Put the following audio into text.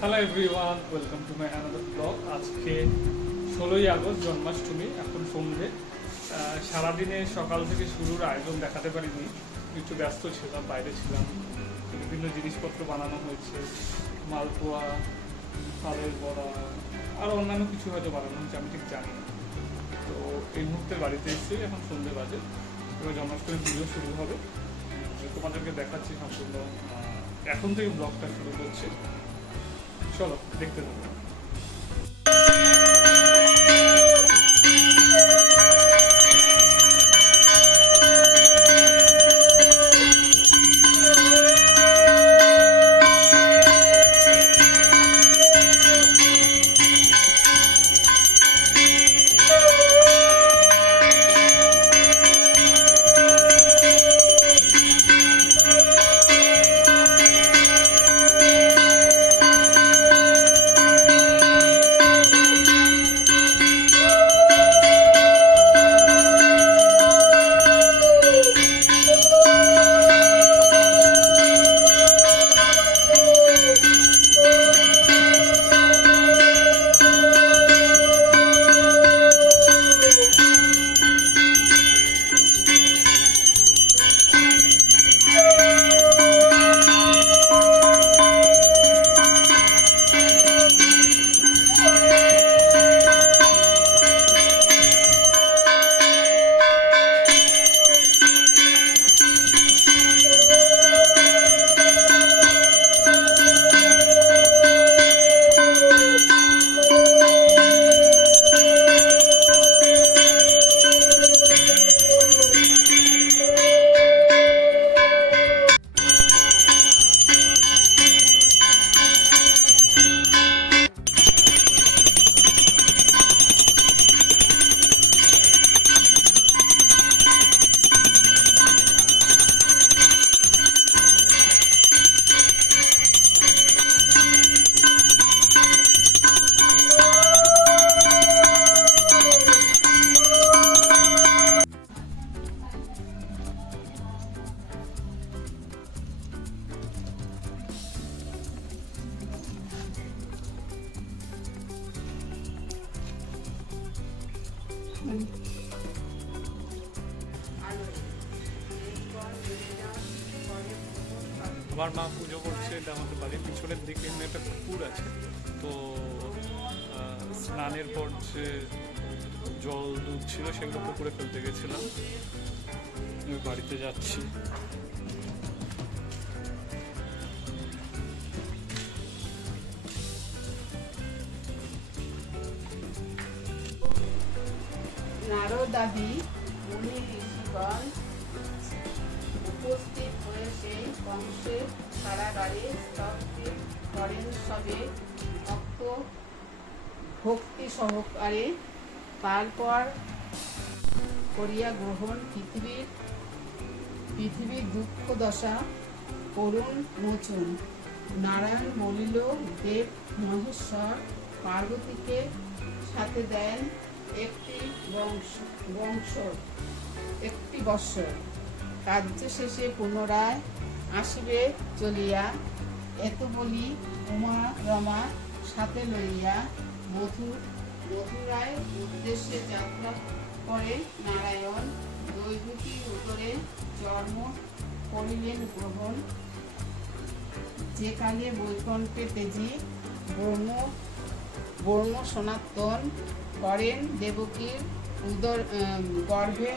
Hello everyone welcome to my another blog আজকে ষোলোই August, Janmashtami, এখন সন্ধ্যে সারাদিনে সকাল থেকে শুরুর আয়োজন দেখাতে পারিনি। একটু ব্যস্ত ছিলাম, বাইরে ছিলাম। বিভিন্ন জিনিসপত্র বানানো হয়েছে। মালপোয়া ফালের বড়া, আর অন্যান্য কিছু হয়তো বানানো হচ্ছে আমি ঠিক জানি না। তো এই মুহূর্তে বাড়িতে এসেছি এখন সন্ধ্যে বাজে। এবার জন্মাষ্টমী পুজো শুরু হবে। তোমাদেরকে দেখাচ্ছি সম্পূর্ণ। এখন থেকে ব্লগটা শুরু করছে। চলো দেখতে থাকো আমার মা পুজো করছে, এটা আমাদের বাড়ির পিছনের দিকে একটা পুকুর আছে। তো স্নানের পর যে জল, দুধ ছিল, সেগুলো পুকুরে ফেলতে গেছিলাম। বাড়িতে যাচ্ছি। নারদাদি মুনি ঋষিগণ উপস্থিত হয়ে সেই বংশের কারাগারে করেন সবে ভক্ত, ভক্তি সহকারে। তারপর করিয়া গ্রহণ পৃথিবীর পৃথিবীর দুঃখ দশা, করুণ মোচন। নারায়ণ বলিল, দেব মহেশ্বর পার্বতীকে সাথে দেন একটি বংশ বংশ, একটি বৎসর। কার্য শেষে পুনরায় আসিবে, চলিয়া এত বলি উমা রমা সাথে লইয়া মধুর মথুরায় উদ্দেশ্যে যাত্রা করে নারায়ণ দৈবকীর উত্তরে জন্ম করিলেন গ্রহণ। যে কালে বৈকণ্ঠে তেজি ব্রহ্ম ব্রহ্ম সনাতন করেন দেবকীর উদর গর্ভে